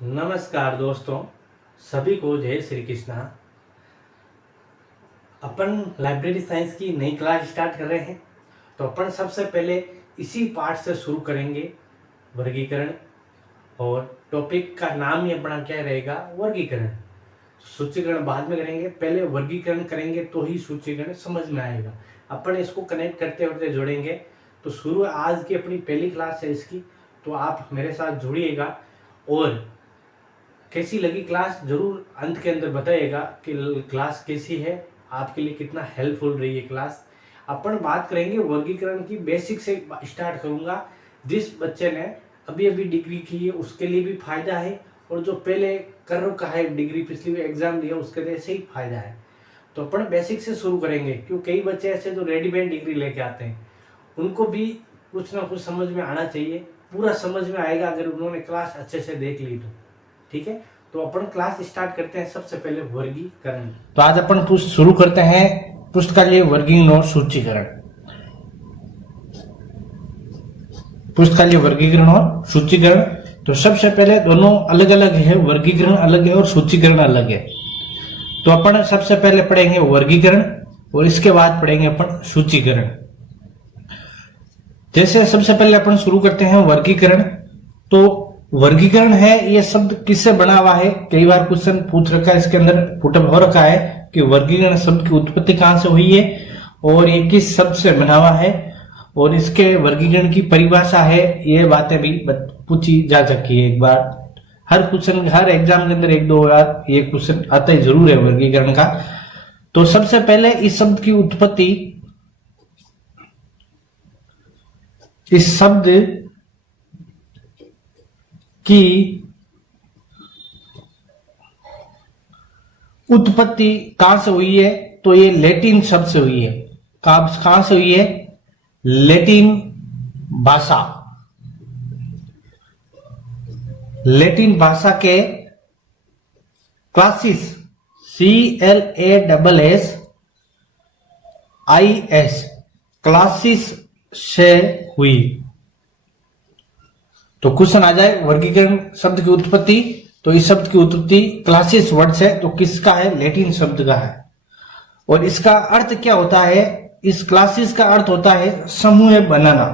नमस्कार दोस्तों, सभी को जय श्री कृष्णा। अपन लाइब्रेरी साइंस की नई क्लास स्टार्ट कर रहे हैं। तो अपन सबसे पहले इसी पार्ट से शुरू करेंगे, वर्गीकरण। और टॉपिक का नाम ही अपना क्या रहेगा, वर्गीकरण। सूचीकरण बाद में करेंगे, पहले वर्गीकरण करेंगे तो ही सूचीकरण समझ में आएगा। अपन इसको कनेक्ट करते होते जुड़ेंगे। तो शुरू आज की अपनी पहली क्लास है इसकी, तो आप मेरे साथ जुड़िएगा। और कैसी लगी क्लास जरूर अंत के अंदर बताइएगा कि क्लास कैसी है, आपके लिए कितना हेल्पफुल रही है क्लास। अपन बात करेंगे वर्गीकरण की, बेसिक से स्टार्ट करूंगा। जिस बच्चे ने अभी अभी डिग्री की है उसके लिए भी फायदा है, और जो पहले कर रखा है डिग्री, पिछली एग्जाम दिया उसके लिए से ही फायदा है। तो अपन बेसिक से शुरू करेंगे, क्योंकि कई बच्चे ऐसे जो रेडीमेड डिग्री लेके आते हैं, उनको भी कुछ ना कुछ समझ में आना चाहिए। पूरा समझ में आएगा अगर उन्होंने क्लास अच्छे से देख ली तो। ठीक है, तो अपन क्लास स्टार्ट करते हैं। सबसे पहले वर्गीकरण। तो आज अपन शुरू करते हैं पुस्तकालय वर्गीकरण और सूचीकरण। पुस्तकालय वर्गीकरण और सूचीकरण। तो सबसे पहले दोनों अलग अलग है, वर्गीकरण अलग है और सूचीकरण अलग है। तो अपन सबसे पहले पढ़ेंगे वर्गीकरण और इसके बाद पढ़ेंगे अपन सूचीकरण। जैसे सबसे पहले अपन शुरू करते हैं वर्गीकरण। तो वर्गीकरण है, ये शब्द किससे बना हुआ है, कई बार क्वेश्चन पूछ रखा है, इसके अंदर पुटअप हो रखा है कि वर्गीकरण शब्द की उत्पत्ति कहां से हुई है और ये किस शब्द से बना हुआ है, और इसके वर्गीकरण की परिभाषा है। ये बातें भी पूछी जा सकती है। एक बार हर क्वेश्चन, हर एग्जाम के अंदर एक दो बार ये क्वेश्चन आता ही जरूर है वर्गीकरण का। तो सबसे पहले इस शब्द की उत्पत्ति, इस शब्द की उत्पत्ति कहां से हुई है, तो ये लैटिन शब्द से हुई है। कहां से हुई है, लैटिन भाषा। लैटिन भाषा के क्लासिस, CLASSIS, क्लासिस से हुई। तो क्वेश्चन आ जाए वर्गीकरण शब्द की उत्पत्ति, तो इस शब्द की उत्पत्ति क्लासिस वर्ड से, तो किसका है, लैटिन शब्द का है। और इसका अर्थ क्या होता है, इस क्लासिस का अर्थ होता है समूह बनाना।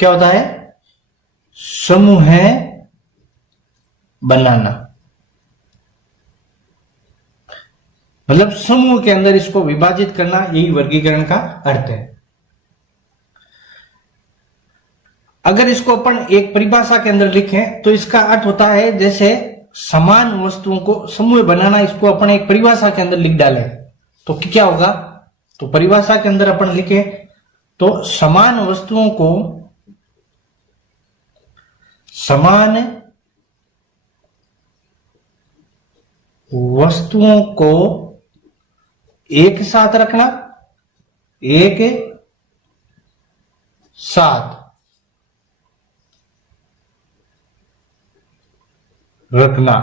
क्या होता है, समूह बनाना, मतलब समूह के अंदर इसको विभाजित करना, यही वर्गीकरण का अर्थ है। अगर इसको अपन एक परिभाषा के अंदर लिखें तो इसका अर्थ होता है जैसे समान वस्तुओं को समूह बनाना। इसको अपन एक परिभाषा के अंदर लिख डालें तो क्या होगा, तो परिभाषा के अंदर अपन लिखे तो समान वस्तुओं को एक साथ रखना, एक साथ रखना।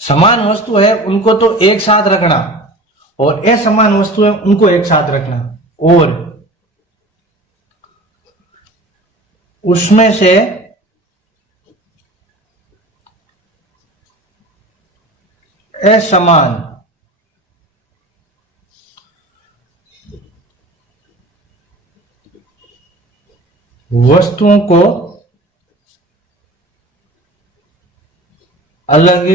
समान वस्तु है उनको तो एक साथ रखना, और असमान वस्तु है उनको एक साथ रखना, और उसमें से असमान वस्तुओं को अलग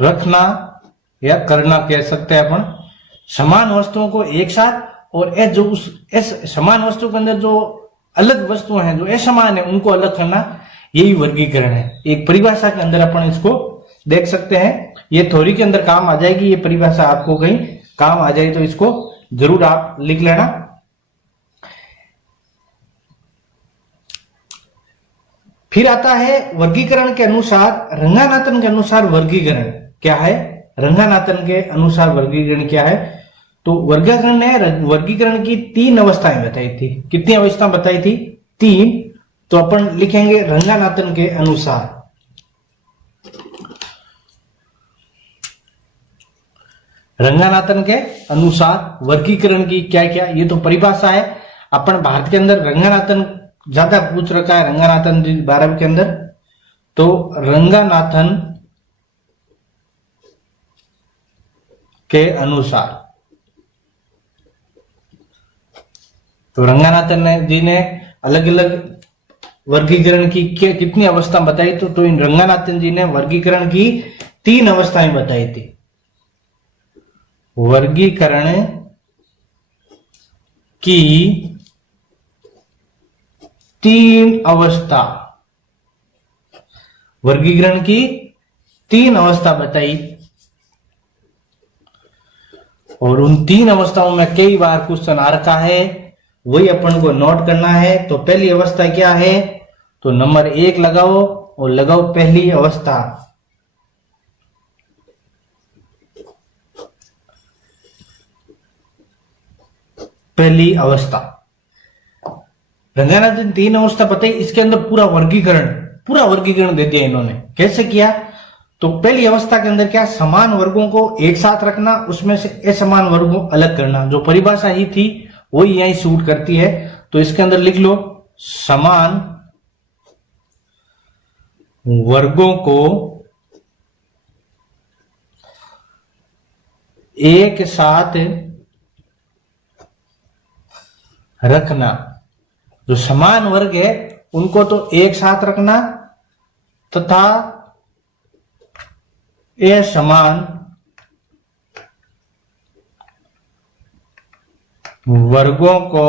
रखना या करना कह सकते हैं अपन। समान वस्तुओं को एक साथ, और जो उस समान वस्तु के अंदर जो अलग वस्तुएं हैं, जो असमान है, उनको अलग करना, यही वर्गीकरण है। एक परिभाषा के अंदर अपन इसको देख सकते हैं। ये थ्योरी के अंदर काम आ जाएगी, ये परिभाषा आपको कहीं काम आ जाए तो इसको जरूर आप लिख लेना। फिर आता है वर्गीकरण के अनुसार, रंगानाथन के अनुसार वर्गीकरण क्या है। रंगानाथन के अनुसार वर्गीकरण क्या है, तो वर्गीकरण ने वर्गीकरण की 3 अवस्थाएं बताई थी। कितनी अवस्था बताई थी, 3। तो अपन लिखेंगे रंगानाथन के अनुसार। रंगानाथन के अनुसार वर्गीकरण की क्या क्या, ये तो परिभाषा है। अपन भारत के अंदर रंगानाथन ज्यादा पूछ रखा है रंगानाथन जी 12वीं के अंदर, तो रंगानाथन के अनुसार, तो रंगानाथन जी ने अलग अलग वर्गीकरण की कितनी अवस्था बताई, तो इन रंगानाथन जी ने वर्गीकरण की 3 अवस्थाएं बताई थी। वर्गीकरण की 3 अवस्था, वर्गीकरण की 3 अवस्था बताई, और उन 3 अवस्थाओं में कई बार क्वेश्चन आ रखा है, वही अपन को नोट करना है। तो पहली अवस्था क्या है, तो नंबर 1 लगाओ और लगाओ पहली अवस्था। पहली अवस्था रंगानाथन 3 अवस्था बताई, इसके अंदर पूरा वर्गीकरण दे दिया इन्होंने। कैसे किया, तो पहली अवस्था के अंदर क्या, समान वर्गों को एक साथ रखना, उसमें से असमान वर्गों को अलग करना। जो परिभाषा ही थी वही यही सूट करती है। तो इसके अंदर लिख लो, समान वर्गों को एक साथ रखना। जो समान वर्ग है उनको तो एक साथ रखना, तथा असमान वर्गों को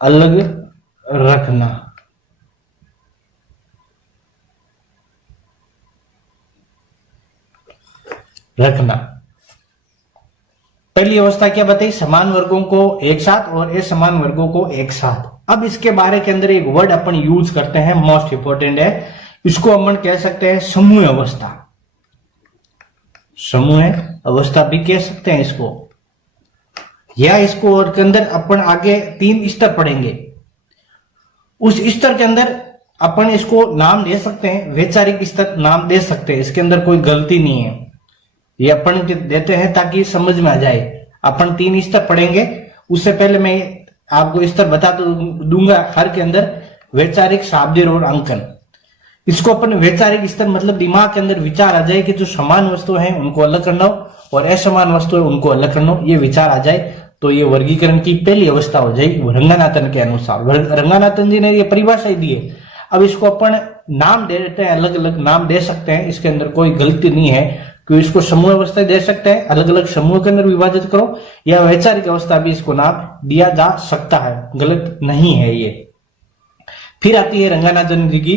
अलग रखना। पहली अवस्था क्या बताई, समान वर्गों को एक साथ और असमान वर्गों को एक साथ। अब इसके बारे के अंदर एक वर्ड अपन यूज करते हैं, मोस्ट इंपोर्टेंट है, इसको अपन कह सकते हैं समूह अवस्था। समूह अवस्था भी कह सकते हैं इसको, या इसको और के अंदर अपन आगे 3 स्तर पढ़ेंगे। उस स्तर के अंदर अपन इसको नाम दे सकते हैं, वैचारिक स्तर नाम दे सकते हैं, इसके अंदर कोई गलती नहीं है। ये अपन देते हैं ताकि समझ में आ जाए। अपन 3 स्तर पढ़ेंगे, उससे पहले मैं आपको स्तर बता दूंगा हर के अंदर, वैचारिक, शाब्दिक और अंकन। इसको अपन वैचारिक स्तर मतलब दिमाग के अंदर विचार आ जाए कि जो समान वस्तु है उनको अलग करना हो और असमान वस्तु है उनको अलग करना हो, ये विचार आ जाए तो ये वर्गीकरण की पहली अवस्था हो जाएगी रंगानाथन के अनुसार। रंगानाथन जी ने ये परिभाषा ही दी है। अब इसको अपन नाम दे देते हैं, अलग अलग नाम दे सकते हैं, इसके अंदर कोई गलती नहीं है, क्योंकि इसको समूह अवस्था दे सकते हैं, अलग अलग समूह के अंदर विभाजित करो, या वैचारिक अवस्था भी इसको नाम दिया जा सकता है, गलत नहीं है ये। फिर आती है रंगानाथन जी की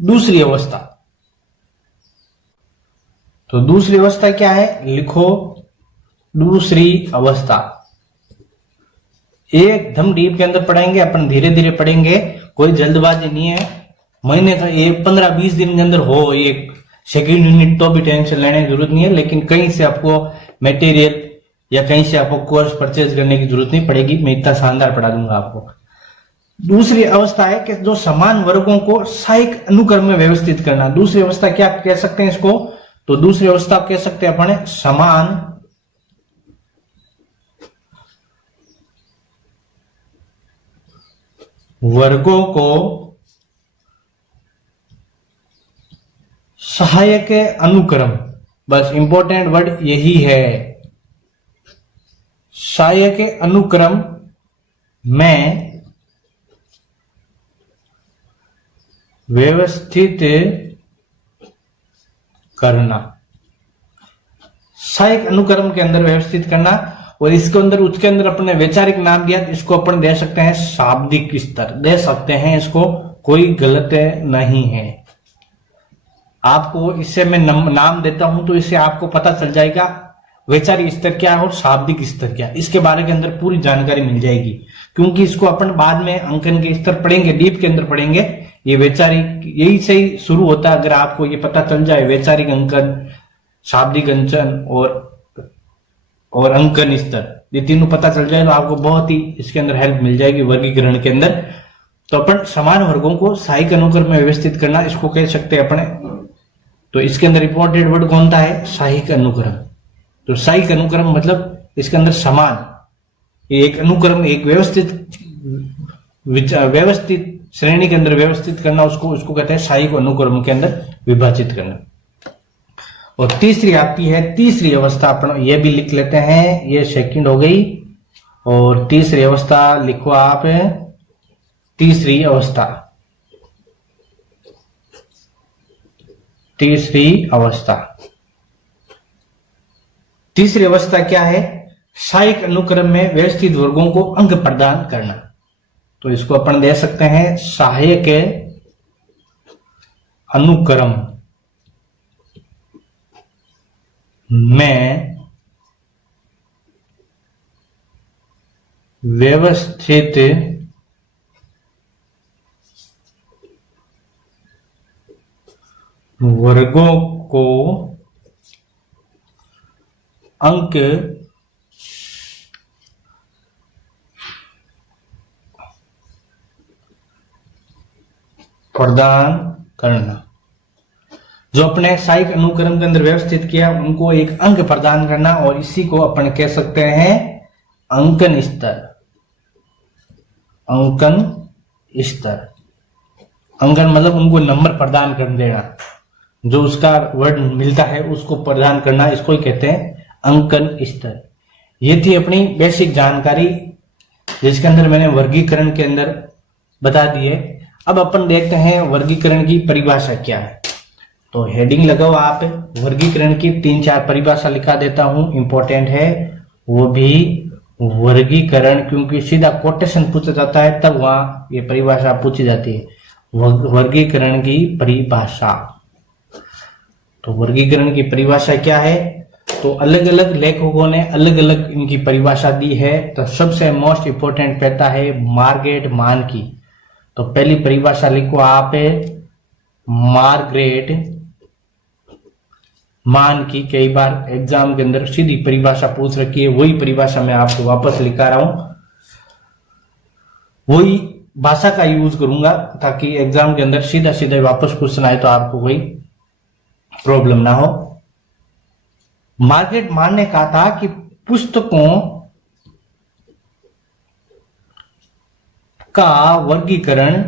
दूसरी अवस्था। तो दूसरी अवस्था क्या है, लिखो दूसरी अवस्था। एकदम डीप के अंदर पढ़ेंगे अपन, धीरे धीरे पढ़ेंगे, कोई जल्दबाजी नहीं है। महीने का 15-20 दिन के अंदर हो एक सेकेंड यूनिट तो भी टेंशन लेने की जरूरत नहीं है, लेकिन कहीं से आपको मटेरियल या कहीं से आपको कोर्स परचेज करने की जरूरत नहीं पड़ेगी, मैं इतना शानदार पढ़ा दूंगा आपको। दूसरी अवस्था है कि जो समान वर्गों को सहायक अनुक्रम में व्यवस्थित करना। दूसरी अवस्था क्या कह सकते हैं इसको, तो दूसरी अवस्था कह सकते हैं अपन समान वर्गों को सहायक अनुक्रम, बस इंपॉर्टेंट वर्ड यही है, सहायक अनुक्रम में व्यवस्थित करना। सहायक अनुक्रम के अंदर व्यवस्थित करना, और इसके अंदर उसके अंदर अपने वैचारिक नाम दिया, इसको अपन दे सकते हैं शाब्दिक स्तर, दे सकते हैं, इसको कोई गलत नहीं है। आपको इससे मैं नाम देता हूं तो इससे आपको पता चल जाएगा वैचारिक स्तर क्या है और शाब्दिक स्तर क्या है, इसके बारे के अंदर पूरी जानकारी मिल जाएगी, क्योंकि इसको अपन बाद में अंकन के स्तर पढ़ेंगे, डीप के अंदर पढ़ेंगे। ये वैचारिक यही से ही शुरू होता है। अगर आपको ये पता चल जाए वैचारिक अंकन, शाब्दिक अंकन और अंकन स्तर, ये तीनों पता चल जाए तो आपको बहुत ही इसके अंदर हेल्प मिल जाएगी वर्गीकरण के अंदर। तो अपन समान वर्गों को सहायक अनुक्रम में व्यवस्थित करना, इसको कह सकते हैं अपने। तो इसके अंदर इंपॉर्टेंट वर्ड कौन सा है, सहायक अनुक्रम। तो सहायक अनुक्रम मतलब इसके अंदर समान, एक अनुक्रम, एक व्यवस्थित व्यवस्थित श्रेणी के अंदर व्यवस्थित करना, उसको कहते हैं सहायक अनुक्रम के अंदर विभाजित करना। और तीसरी आती है तीसरी अवस्था, अपन ये भी लिख लेते हैं, ये सेकंड हो गई। और तीसरी अवस्था लिखो आप, तीसरी अवस्था, तीसरी अवस्था। तीसरी अवस्था क्या है? सहायक अनुक्रम में व्यवस्थित वर्गों को अंक प्रदान करना। तो इसको अपन दे सकते हैं सहायक अनुक्रम में व्यवस्थित वर्गों को अंक प्रदान करना। जो अपने सहायक अनुक्रम के अंदर व्यवस्थित किया उनको एक अंक प्रदान करना, और इसी को अपन कह सकते हैं अंकन स्तर। अंकन स्तर, अंकन मतलब उनको नंबर प्रदान कर देना, जो उसका वर्ड मिलता है उसको प्रदान करना, इसको ही कहते हैं अंकन स्तर। ये थी अपनी बेसिक जानकारी, जिसके अंदर मैंने वर्गीकरण के अंदर बता दिए। अब अपन देखते हैं वर्गीकरण की परिभाषा क्या है। तो हेडिंग लगाओ आप, वर्गीकरण की 3-4 परिभाषा लिखा देता हूं, इंपॉर्टेंट है वो भी। वर्गीकरण, क्योंकि सीधा कोटेशन पूछा जाता है तब वहां ये परिभाषा पूछी जाती है, वर्गीकरण की परिभाषा। तो वर्गीकरण की परिभाषा क्या है? तो अलग अलग लेखकों ने अलग अलग इनकी परिभाषा दी है। तो सबसे मोस्ट इंपोर्टेंट कहता है मार्ग्रेट मान की। तो पहली परिभाषा लिखो आप, मार्ग्रेट मान की। कई बार एग्जाम के अंदर सीधी परिभाषा पूछ रखी है, वही परिभाषा मैं आपको वापस लिखा रहा हूं, वही भाषा का यूज करूंगा ताकि एग्जाम के अंदर सीधा सीधा वापस क्वेश्चन आए तो आपको कोई प्रॉब्लम ना हो। मार्ग्रेट मान ने कहा था कि पुस्तकों का वर्गीकरण,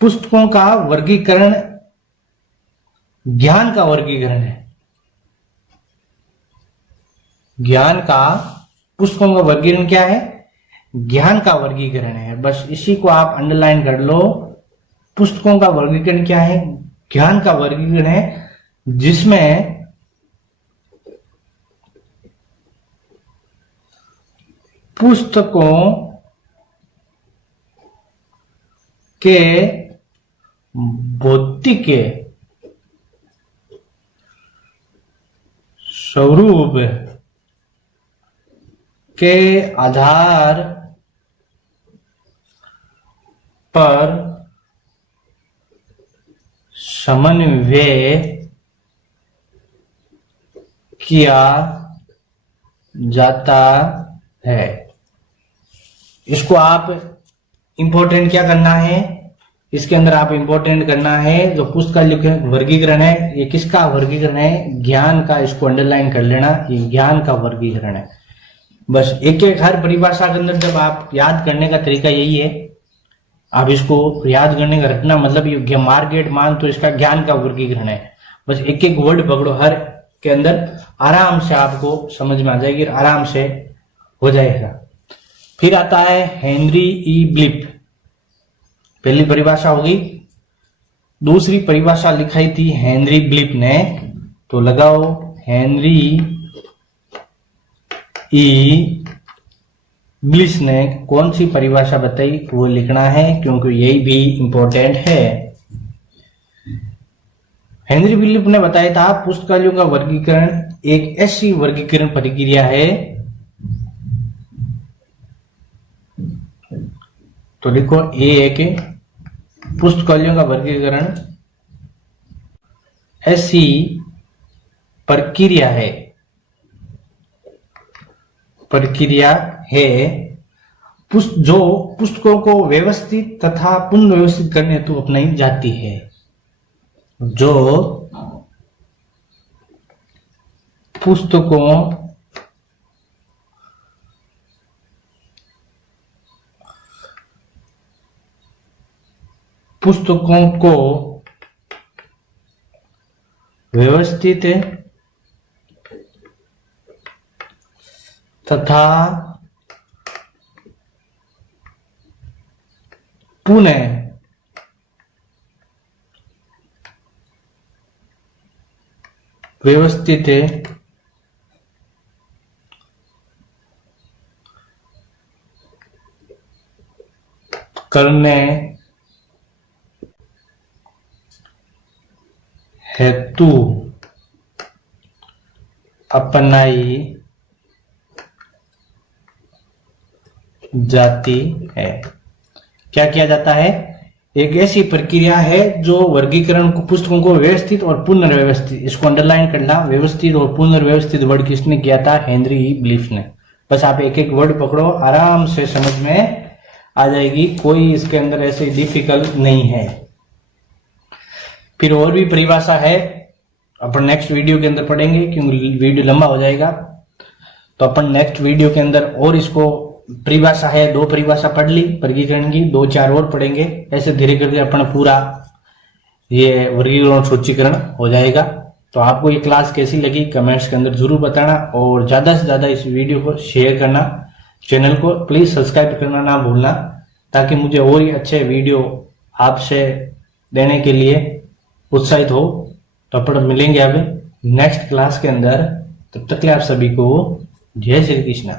पुस्तकों का वर्गीकरण ज्ञान का वर्गीकरण है। ज्ञान का, पुस्तकों का वर्गीकरण क्या है? ज्ञान का वर्गीकरण है। बस इसी को आप अंडरलाइन कर लो। पुस्तकों का वर्गीकरण क्या है? ज्ञान का वर्गीकरण है, जिसमें पुस्तकों के भौतिक स्वरूप के आधार पर समन्वय किया जाता है। इसको आप इंपॉर्टेंट क्या करना है? इसके अंदर आप इंपॉर्टेंट करना है जो पुस्तक वर्गीकरण है, ये किसका वर्गीकरण है? ज्ञान का। इसको अंडरलाइन कर लेना, ये ज्ञान का वर्गीकरण है। बस एक एक हर परिभाषा के अंदर जब आप याद करने का तरीका यही है, आप इसको याद करने का रखना, मतलब ये मार्ग्रेट मान तो इसका ज्ञान का वर्गीकरण है। बस एक एक वर्ड पकड़ो, हर के अंदर आराम से आपको समझ में आ जाएगी, आराम से हो जाएगा। फिर आता है हेनरी ई ब्लिप, पहली परिभाषा होगी। दूसरी परिभाषा लिखाई थी हेनरी ब्लिप ने, तो लगाओ हेनरी ई ब्लिस ने कौन सी परिभाषा बताई वो लिखना है, क्योंकि यही भी इंपॉर्टेंट है। हेनरी ब्लिप ने बताया था पुस्तकालयों का वर्गीकरण एक ऐसी वर्गीकरण प्रक्रिया है, तो लिखो एक पुस्तकालयों का वर्गीकरण ऐसी प्रक्रिया है, जो पुस्तकों को व्यवस्थित तथा पुनः व्यवस्थित करने हेतु अपनाई जाती है। जो पुस्तकों पुस्तकों को व्यवस्थित तथा पुनः व्यवस्थित करने हेतु अपनाई जाती है। क्या किया जाता है? एक ऐसी प्रक्रिया है जो वर्गीकरण को पुस्तकों को व्यवस्थित और पुनर्व्यवस्थित, इसको अंडरलाइन करना, व्यवस्थित और पुनर्व्यवस्थित वर्ड किसने किया था? हेनरी ब्लीफ ने। बस आप एक एक वर्ड पकड़ो, आराम से समझ में आ जाएगी, कोई इसके अंदर ऐसे डिफिकल्ट नहीं है। फिर और भी परिभाषा है, अपन नेक्स्ट वीडियो के अंदर पढ़ेंगे क्योंकि वीडियो लंबा हो जाएगा। तो अपन नेक्स्ट वीडियो के अंदर और इसको परिभाषा है, 2 परिभाषा पढ़ ली वर्गीकरण की, 2-4 और पढ़ेंगे। ऐसे धीरे करके अपन पूरा ये वर्गीकरण सूचीकरण हो जाएगा। तो आपको ये क्लास कैसी लगी कमेंट्स के अंदर जरूर बताना, और ज्यादा से ज्यादा इस वीडियो को शेयर करना, चैनल को प्लीज सब्सक्राइब करना ना भूलना, ताकि मुझे और ही अच्छे वीडियो आपसे देने के लिए उत्साहित हो। तो अपन मिलेंगे अब नेक्स्ट क्लास के अंदर, तब तक के लिए आप सभी को जय श्री कृष्ण।